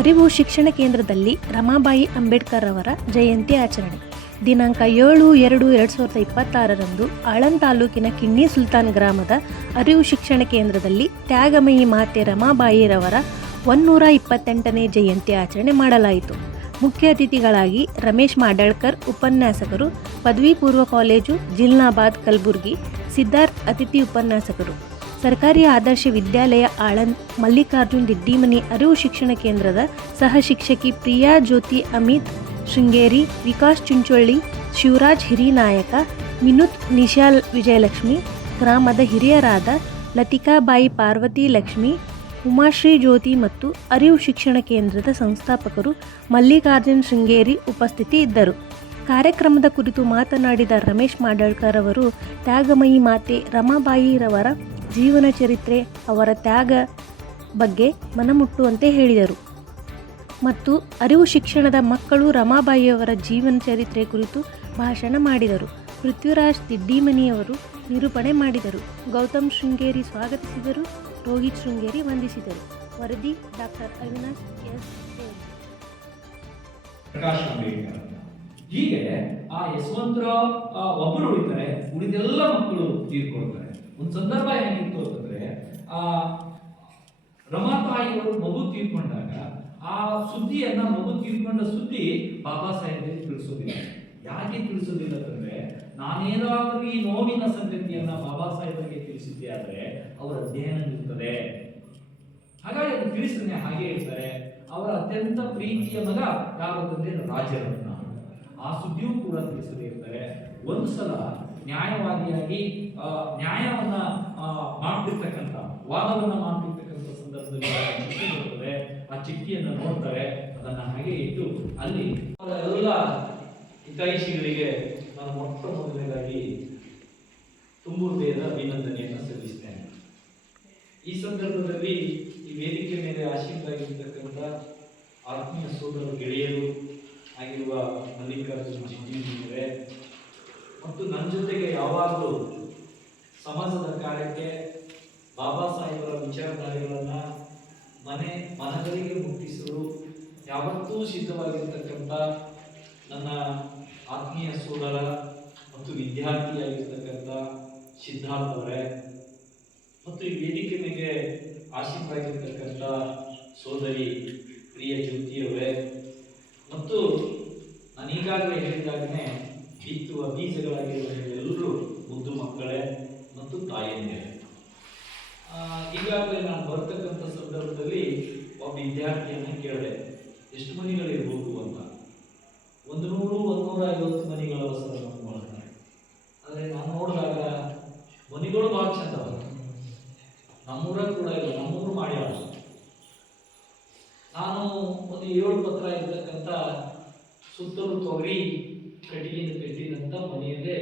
ಅರಿವು ಶಿಕ್ಷಣ ಕೇಂದ್ರದಲ್ಲಿ ರಮಾಬಾಯಿ ಅಂಬೇಡ್ಕರ್ ಅವರ ಜಯಂತಿ ಆಚರಣೆ ದಿನಾಂಕ 7/2/2026ರಂದು ಆಳಂದ್ ತಾಲೂಕಿನ ಕಿಣ್ಣಿ ಸುಲ್ತಾನ್ ಗ್ರಾಮದ ಅರಿವು ಶಿಕ್ಷಣ ಕೇಂದ್ರದಲ್ಲಿ ತ್ಯಾಗಮಯಿ ಮಾತೆ ರಮಾಬಾಯಿರವರ 128ನೇ ಜಯಂತಿ ಆಚರಣೆ ಮಾಡಲಾಯಿತು. ಮುಖ್ಯ ಅತಿಥಿಗಳಾಗಿ ರಮೇಶ್ ಮಾಡಾಳ್ಕರ್ ಉಪನ್ಯಾಸಕರು, ಪದವಿ ಪೂರ್ವ ಕಾಲೇಜು ಜಿಲ್ನಾಬಾದ್ ಕಲಬುರ್ಗಿ ಸಿದ್ಧಾರ್ಥ್ ಅತಿಥಿ ಉಪನ್ಯಾಸಕರು, ಸರ್ಕಾರಿ ಆದರ್ಶ ವಿದ್ಯಾಲಯ ಆಳಂದ್ ಮಲ್ಲಿಕಾರ್ಜುನ್ ದಿಡ್ಡಿಮನಿ ಅರಿವು ಶಿಕ್ಷಣ ಕೇಂದ್ರದ ಸಹ ಶಿಕ್ಷಕಿ ಪ್ರಿಯಾ ಜ್ಯೋತಿ ಅಮಿತ್ ಶೃಂಗೇರಿ, ವಿಕಾಸ್ ಚುಂಚೊಳ್ಳಿ, ಶಿವರಾಜ್ ಹಿರಿನಾಯಕ, ವಿನುತ್ ನಿಶಾಲ್ ವಿಜಯಲಕ್ಷ್ಮಿ, ಗ್ರಾಮದ ಹಿರಿಯರಾದ ಲತಿಕಾಬಾಯಿ ಪಾರ್ವತಿ ಲಕ್ಷ್ಮಿ, ಉಮಾಶ್ರೀ ಜ್ಯೋತಿ ಮತ್ತು ಅರಿವು ಶಿಕ್ಷಣ ಕೇಂದ್ರದ ಸಂಸ್ಥಾಪಕರು ಮಲ್ಲಿಕಾರ್ಜುನ್ ಶೃಂಗೇರಿ ಉಪಸ್ಥಿತಿ ಇದ್ದರು. ಕಾರ್ಯಕ್ರಮದ ಕುರಿತು ಮಾತನಾಡಿದ ರಮೇಶ್ ಮಾಡಾಳ್ಕರ್ ಅವರು ತ್ಯಾಗಮಯಿ ಮಾತೆ ರಮಾಬಾಯಿರವರ ಜೀವನ ಚರಿತ್ರೆ, ಅವರ ತ್ಯಾಗ ಬಗ್ಗೆ ಮನಮುಟ್ಟುವಂತೆ ಹೇಳಿದರು ಮತ್ತು ಅರಿವು ಶಿಕ್ಷಣದ ಮಕ್ಕಳು ರಮಾಬಾಯಿಯವರ ಜೀವನ ಚರಿತ್ರೆ ಕುರಿತು ಭಾಷಣ ಮಾಡಿದರು. ಪೃಥ್ವಿರಾಜ್ ದಿಡ್ಡಿಮನಿಯವರು ನಿರೂಪಣೆ ಮಾಡಿದರು. ಗೌತಮ್ ಶೃಂಗೇರಿ ಸ್ವಾಗತಿಸಿದರು. ರೋಹಿತ್ ಶೃಂಗೇರಿ ವಂದಿಸಿದರು. ವರದಿ ಡಾಕ್ಟರ್ ಅವಿನಾಶ್ ಎಸ್. ಪ್ರಕಾಶ್ ಅಂಬೇಡ್ಕರ್. ಹೀಗೆ ಆ ಯಶವಂತರಾವ್ ಒಬ್ಬರು ಉಳಿತಾರೆ, ಉಳಿದೆಲ್ಲ ಮಕ್ಕಳು ತೀರ್ಕೊಳ್ತಾರೆ. ಒಂದು ಸಂದರ್ಭ ಏನಾಗಿತ್ತು ಅಂತಂದ್ರೆ, ಆ ರಮಾತಾಯಿಯವರು ಮಗು ತೀರ್ಕೊಂಡಾಗ ಆ ಸುದ್ದಿಯನ್ನ, ಮಗು ತೀರ್ಕೊಂಡ ಸುದ್ದಿ ಬಾಬಾ ಸಾಹೇಬರಿಗೆ ತಿಳಿಸೋದಿಲ್ಲ. ಯಾಕೆ ತಿಳಿಸೋದಿಲ್ಲ ಅಂತಂದ್ರೆ, ನಾನೇನಾದ್ರೂ ಈ ನೋವಿನ ಸಂಗತಿಯನ್ನ ಬಾಬಾ ಸಾಹೇಬರಿಗೆ ತಿಳಿಸಿದ್ದೆ ಆದ್ರೆ ಅವರ ಅಧ್ಯಯನ ನಿಲ್ತದೆ, ಹಾಗಾಗಿ ಅದು ತಿಳಿಸ್ತಾನೆ, ಹಾಗೆ ಹೇಳ್ತಾರೆ. ಅವರ ಅತ್ಯಂತ ಪ್ರೀತಿಯ ಮಗ ಯಾರಂತಂದ್ರೆ ರಾಜರತ್ನ, ಆ ಸುದ್ದಿಯೂ ಕೂಡ ತಿಳಿಸದೇ ಇರ್ತಾರೆ. ಒಂದು ಸಲ ನ್ಯಾಯವಾದಿಯಾಗಿ ನ್ಯಾಯವನ್ನ ಮಾಡ್ತಿರ್ತಕ್ಕಂಥ, ವಾದವನ್ನ ಮಾಡ್ತಿರ್ತಕ್ಕಂಥ ಸಂದರ್ಭದಲ್ಲಿ ಚಿಕ್ಕಿ ಬರ್ತದೆ. ಆ ಚಿಕ್ಕಿಯನ್ನು ನೋಡ್ತಾರೆ, ಅದನ್ನ ಹಾಗೆ ಇಟ್ಟು ಅಲ್ಲಿ ಎಲ್ಲ ಹಿತೈಷಿಗಳಿಗೆ ನಾನು ಮೊಟ್ಟ ಮೊದಲನೇದಾಗಿ ತುಂಬು ಹೃದಯದ ಅಭಿನಂದನೆಯನ್ನು ಸಲ್ಲಿಸ್ತೇನೆ. ಈ ಸಂದರ್ಭದಲ್ಲಿ ಈ ವೇದಿಕೆ ಮೇಲೆ ಆಶೀರ್ವಾಗಿರ್ತಕ್ಕಂಥ ಆತ್ಮೀಯ ಸೋದರ ಗೆಳೆಯರು ಆಗಿರುವ ಮಲ್ಲಿಕಾರ್ಜುನ್ ಜಿಡ್ಡಿಮನಿಯವರೇ ಮತ್ತು ನನ್ನ ಜೊತೆಗೆ ಯಾವಾಗಲೂ ಸಮಾಜದ ಕಾರ್ಯಕ್ಕೆ ಬಾಬಾ ಸಾಹೇಬರ ವಿಚಾರಧಾರೆಗಳನ್ನ ಮನಗಳಿಗೆ ಮುಟ್ಟಿಸಲು ಯಾವತ್ತೂ ಸಿದ್ಧವಾಗಿರ್ತಕ್ಕಂಥ ನನ್ನ ಆತ್ಮೀಯ ಸೋದರ ಮತ್ತು ವಿದ್ಯಾರ್ಥಿಯಾಗಿರ್ತಕ್ಕಂಥ ಸಿದ್ಧಾರ್ಥ್ ಅವರೇ ಮತ್ತು ಈ ವೇದಿಕೆ ಮೇಲೆ ಆಶೀರ್ವಾಗಿರ್ತಕ್ಕಂಥ ಸೋದರಿ ಪ್ರಿಯ ಜ್ಯೋತಿಯವರೇ ಮತ್ತು ನಾನು ಈಗಾಗಲೇ ಹೇಳಿದಾಗನೇ ಬಿತ್ತುವ ಬೀಜಗಳಾಗಿರುವ ಎಲ್ಲರೂ ಮುದ್ದು ಮಕ್ಕಳೇ ಮತ್ತು ತಾಯಂದಿರೇ. ಈಗಾಗಲೇ ನಾನು ಬರ್ತಕ್ಕಂಥ ಸಂದರ್ಭದಲ್ಲಿ ಒಬ್ಬ ವಿದ್ಯಾರ್ಥಿಯನ್ನ ಕೇಳಿದೆ, ಎಷ್ಟು ಮನೆಗಳಿರ್ಬೋದು ಅಂತ. 100-150 ಮನೆಗಳ ಸರ್ ಮಾಡ್ತಾರೆ. ಆದರೆ ನಾನು ನೋಡಿದಾಗ ಮನೆಗಳು ಬಹಳ ಚಂದ ಅವ. ನಮ್ಮೂರ ಕೂಡ ಇಲ್ಲ, ನಮ್ಮೂರು ಮಾಡ್ಯಾರ. ನಾನು ಒಂದು 7 ಪತ್ರ ಇರ್ತಕ್ಕಂಥ ಸುತ್ತಲೂ ತೊಗರಿ ಕಟ್ಟಿಗೆಯಿಂದ ಕಟ್ಟಿದಂಥ ಮನೆಯಲ್ಲೇ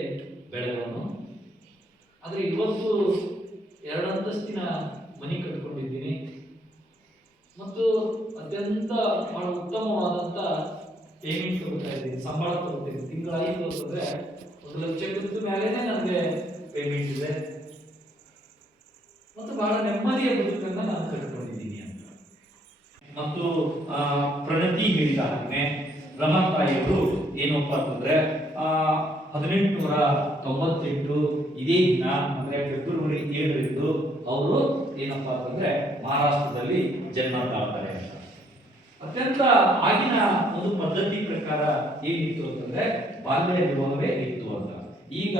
ಬೆಳೆದವನು. ಆದರೆ ಇವತ್ತು 2 ಅಂತಸ್ತಿನ ಮನೆ ಕಟ್ಕೊಂಡಿದ್ದೀನಿ ಮತ್ತು ಅತ್ಯಂತ ಬಹಳ ಉತ್ತಮವಾದಂಥ ಪೇಮೆಂಟ್ ಕೊಡ್ತಾ ಇದ್ದೀನಿ, ಸಂಬಳ ಕೊಡ್ತೀನಿ. ತಿಂಗಳ 5 ಅಂತಂದ್ರೆ 1 ಲಕ್ಷದ ಮೇಲೇನೆ ನನಗೆ ಪೇಮೆಂಟ್ ಇದೆ ಮತ್ತು ಬಹಳ ನೆಮ್ಮದಿಯ ಬದುಕನ್ನ ನಾನು ಕಟ್ಕೊಂಡಿದ್ದೀನಿ ಅಂತ. ಮತ್ತು ಪ್ರಣತಿ ಹೇಳಿದ ಹಾಗೆ ರಮಾತಾಯಿಯವರು ಏನಪ್ಪಾ ಅಂತಂದ್ರೆ 1898 ಇದೇ ದಿನ ಅಂದ್ರೆ ಫೆಬ್ರವರಿ 7ರಂದು ಅವರು ಏನಪ್ಪಾ ಅಂತಂದ್ರೆ ಮಹಾರಾಷ್ಟ್ರದಲ್ಲಿ ಜನ್ಮ ತಾಳ್ತಾರೆ ಅಂತ. ಅತ್ಯಂತ ಆಗಿನ ಒಂದು ಪದ್ಧತಿ ಪ್ರಕಾರ ಏನಿತ್ತು ಅಂತಂದ್ರೆ ಬಾಲ್ಯ ವಿವಾಹವೇ ಇತ್ತು ಅಂತ. ಈಗ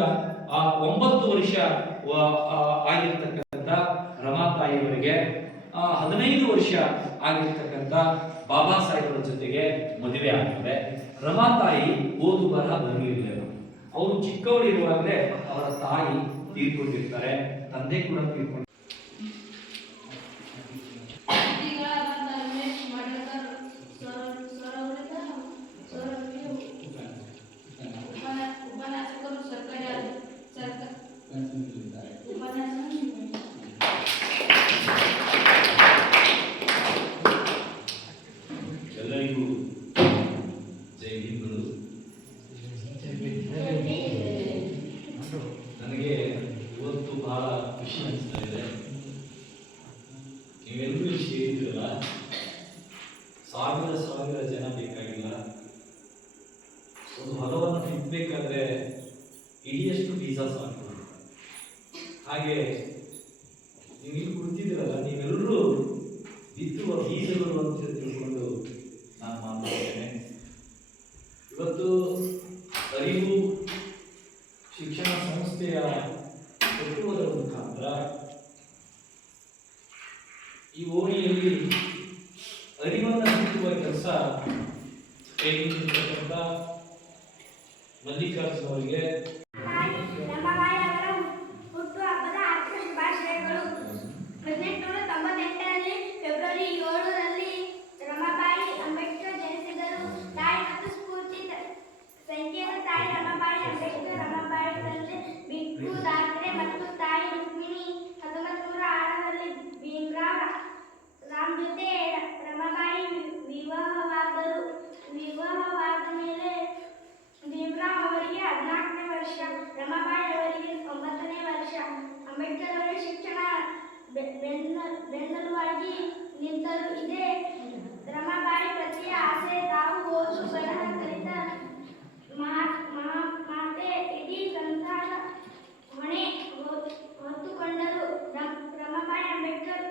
ಆ 9 ವರ್ಷ ಆಗಿರ್ತಕ್ಕಂಥ ರಮಾತಾಯಿಯವರಿಗೆ 15 ವರ್ಷ ಆಗಿರ್ತಕ್ಕಂಥ ಬಾಬಾ ಸಾಹೇಬರ ಜೊತೆಗೆ ಮದುವೆ ಆಗ್ತದೆ. ರಮಾತಾಯಿ ಓದು ಬರಹ ಬರಲಿಲ್ಲ. ಅವರು ಚಿಕ್ಕವರಿರುವಾಗಲೇ ಅವರ ತಾಯಿ ತೀರ್ಕೊಂಡಿರ್ತಾರೆ, ತಂದೆ ಕೂಡ ತೀರ್ಕೊಂಡು. ಎಲ್ಲರಿಗೂ ಜೈ ಹಿಂದೂ. ನನಗೆ ಇವತ್ತು ಬಹಳ ಖುಷಿ ಅನಿಸ್ತಾ ಇದೆ. ಬಿತ್ತುವ ಬೀಜಗಳು ಅಂತ ತಿಳ್ಕೊಂಡು ನಾನು ಮಾತನಾಡ್ತೇನೆ. ಇವತ್ತು ಅರಿವು ಶಿಕ್ಷಣ ಸಂಸ್ಥೆಯ ಕಟ್ಟುವುದರ ಮುಖಾಂತರ ಈ ಓಣಿಯಲ್ಲಿ ಅರಿವನ್ನು ಬಿತ್ತುವ ಕೆಲಸ ಕೈಗೊಂಡಿರ್ತಕ್ಕಂಥ ಮಲ್ಲಿಕಾರ್ಜುನ ಅವರಿಗೆ ಫೆಬ್ರವರಿ 7ರಲ್ಲಿ ರಮಾಬಾಯಿ ಅಂಬೇಡ್ಕರ್ ಜನಿಸಿದರು. ತಾಯಿ ಮತ್ತು ಸ್ಫೂರ್ತಿ ಸಂಕೇತ ತಾಯಿ ರಮಾಬಾಯಿ ಅಂಬೇಡ್ಕರ್. ರಮಾಬಾಯಿ ತಂದೆ ಬಿಟ್ಟು ದಾತ್ರೆ ಮತ್ತು ತಾಯಿ ರುಕ್ಮಿಣಿ. 1906ರಲ್ಲಿ ಭೀಮರಾವ್ ರಾಮ್ ಜೊತೆ ರಮಾಬಾಯಿ ವಿವಾಹವಾದರು. ವಿವಾಹವಾದ ಮೇಲೆ ಭೀಮರಾವ್ ಅವರಿಗೆ 14ನೇ ವರ್ಷ, ರಮಾಬಾಯಿ ಅವರಿಗೆ 9ನೇ ವರ್ಷ. ಅಂಬೇಡ್ಕರ್ ಅವರ ಶಿಕ್ಷಣ ಬೆನ್ನೆಲುಬಾಗಿ ನಿಂತರು. ಇದೇ ರಮಾಬಾಯಿ ಪತಿಯ ಆಸೆ. ತಾವು ಓದು ಬರಹ ಕಲಿತ ಮಾತೆ ಇಡೀ ಸಂಸಾರ ಹೊಣೆ ಹೊತ್ತುಕೊಂಡರು. ರಮಾಬಾಯಿ ಅಂಬೇಡ್ಕರ್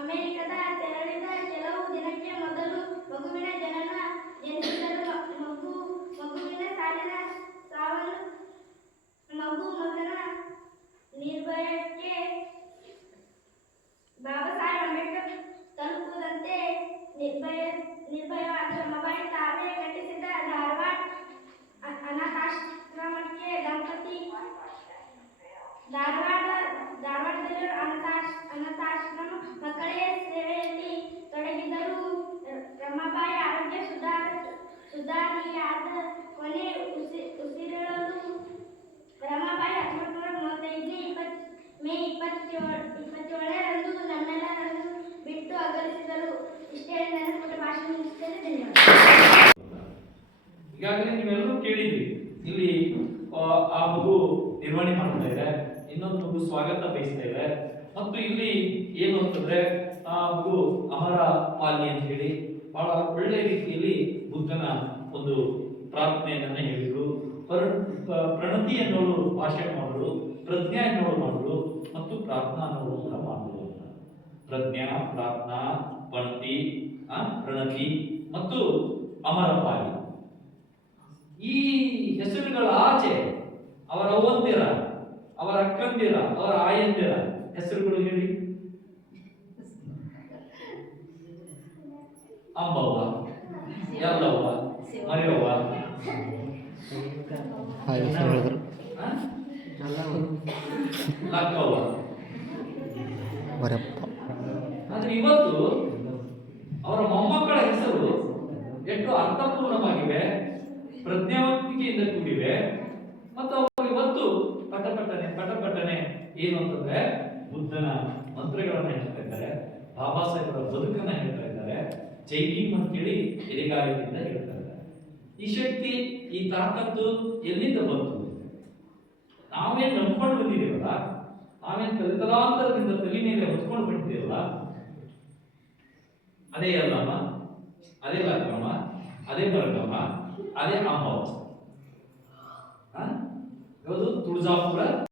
ಅಮೆರಿಕದ ತೆರಳಿದ ಕೆಲವು ದಿನಕ್ಕೆ ಮೊದಲು ಮಗುವಿನ ಜನನ ಜನಿಸಿದರು. ಮಗುವಿನ ಸಾಲಿನ ಸಾವನ್ನು ಮಗನ ನಿರ್ಭಯಕ್ಕೆ ಬಾಬಾ ಸಾಹೇಬ್ ಅಂಬೇಡ್ಕರ್ ತಲುಪುವುದಂತೆ ನಿರ್ಭಯವಾದ ರಮಾಬಾಯಿ ತಾವೇ ಕಟ್ಟಿಸಿದ ಧಾರವಾಡ ಅನಾಥಾಶ್ರಮಕ್ಕೆ ಧಾರವಾಡದಲ್ಲಿ ಅನಾಥಾಶ್ರಮ ಮಕ್ಕಳ ಸೇವೆಯಲ್ಲಿ ತೊಡಗಿದರು. ರಮಾಬಾಯಿ ಆರೋಗ್ಯ ಸುಧಾರಿಯಾದ ಕೊನೆ ಉಸಿರೆಳಲು ರಮಾಬಾಯಿ 1935 ಮೇ 27ರಂದು ನಮ್ಮೆಲ್ಲರನ್ನು ಬಿಟ್ಟು ಅಗಲಿಸಿದರು. ಇಷ್ಟೇ ನನ್ನ ಪುಟ್ಟ ಭಾಷಣ ಮುಗಿಸ್ತೇನೆ. ಧನ್ಯವಾದ. ಈಗಾಗಲೇ ನೀವೆಲ್ಲರೂ ಕೇಳಿದ್ರಿ, ಇಲ್ಲಿ ಆ ಮಗು ನಿರ್ವಹಣೆ ಮಾಡ್ತಾ ಇದೆ, ಇನ್ನೊಂದು ಮಗು ಸ್ವಾಗತ ಬಯಸ್ತಾ ಇದೆ. ಮತ್ತು ಇಲ್ಲಿ ಏನು ಅಂತಂದ್ರೆ ಆ ಮಗು ಅಮರ ಪಾಲಿ ಅಂತ ಹೇಳಿ ಬಹಳ ಒಳ್ಳೆ ರೀತಿಯಲ್ಲಿ ಬುದ್ಧನ ಒಂದು ಪ್ರಾರ್ಥನೆಯನ್ನ ಹೇಳಿದ್ರು. ಪ್ರಣತಿ ಅನ್ನೋರು ಭಾಷಣ ಮಾಡಿದ್ರು, ಪ್ರಜ್ಞಾ ಅನ್ನೋರು ಮಾಡಿದ್ರು, ಮತ್ತು ಪ್ರಾರ್ಥನಾ ಅನ್ನೋರು ಕೂಡ ಮಾಡಿದ್ರು. ಪ್ರಜ್ಞಾ, ಪ್ರಾರ್ಥನಾ, ಪಣತಿ, ಪ್ರಣತಿ ಮತ್ತು ಅಮರಪಾಲಿ ಈ ಹೆಸರುಗಳ ಆಚೆ ಅವರ ಅವ್ವಂದಿರ, ಅವರ ಅಕ್ಕಂದಿರ, ಅವರ ಆಯಂದಿರ ಹೆಸರುಗಳು ಹೇಳಿ. ಅಂಬವ್ವ, ಯಲ್ಲವ್ವ, ಮರಿಯವ್ವ, ಲಕ್ಕವ್ವ. ಆದ್ರೆ ಇವತ್ತು ಅವರ ಮೊಮ್ಮಕ್ಕಳ ಹೆಸರು ಎಷ್ಟು ಅರ್ಥಪೂರ್ಣವಾಗಿವೆ, ಪ್ರಜ್ಞಾವಂತಿಕೆಯಿಂದ ಕೂಡಿವೆ. ಮತ್ತು ಅವರು ಇವತ್ತು ಪಟಪಟನೆ ಏನು ಅಂತಂದ್ರೆ ಬುದ್ಧನ ಮಂತ್ರಗಳನ್ನ ಹೇಳ್ತಾ ಇದ್ದಾರೆ, ಬಾಬಾ ಸಾಹೇಬರ ಬದುಕನ್ನ ಹೇಳ್ತಾ ಇದ್ದಾರೆ, ಜೈ ಭೀಮ್ ಅಂತೇಳಿ ಎದೆಗಾರಿಕೆಯಿಂದ ಹೇಳ್ತಾ ಇದ್ದಾರೆ. ಈ ಶಕ್ತಿ, ಈ ತಾಕತ್ತು ಎಲ್ಲಿಂದ ಬಂತು? ನಾವೇನ್ ನಂಬ್ಕೊಂಡು ಬಂದಿದ್ದೀವಲ್ಲ, ನಾವೇನ್ ತಲೆತಲಾಂತರದಿಂದ ತಲೆ ಮೇಲೆ ಹೊತ್ಕೊಂಡು ಬಂದಿದ್ದೀವಲ್ಲ, ಅದೇ ಅಲ್ಲಮ್ಮ, ಅದೇ ಲಕ್ಕಮ್ಮ, ಅದೇ ಬರಗಮ್ಮ, ಅದೇ ಅಂಬವ್ವ. ಯಾವುದು ತುಳಜಾಪುರ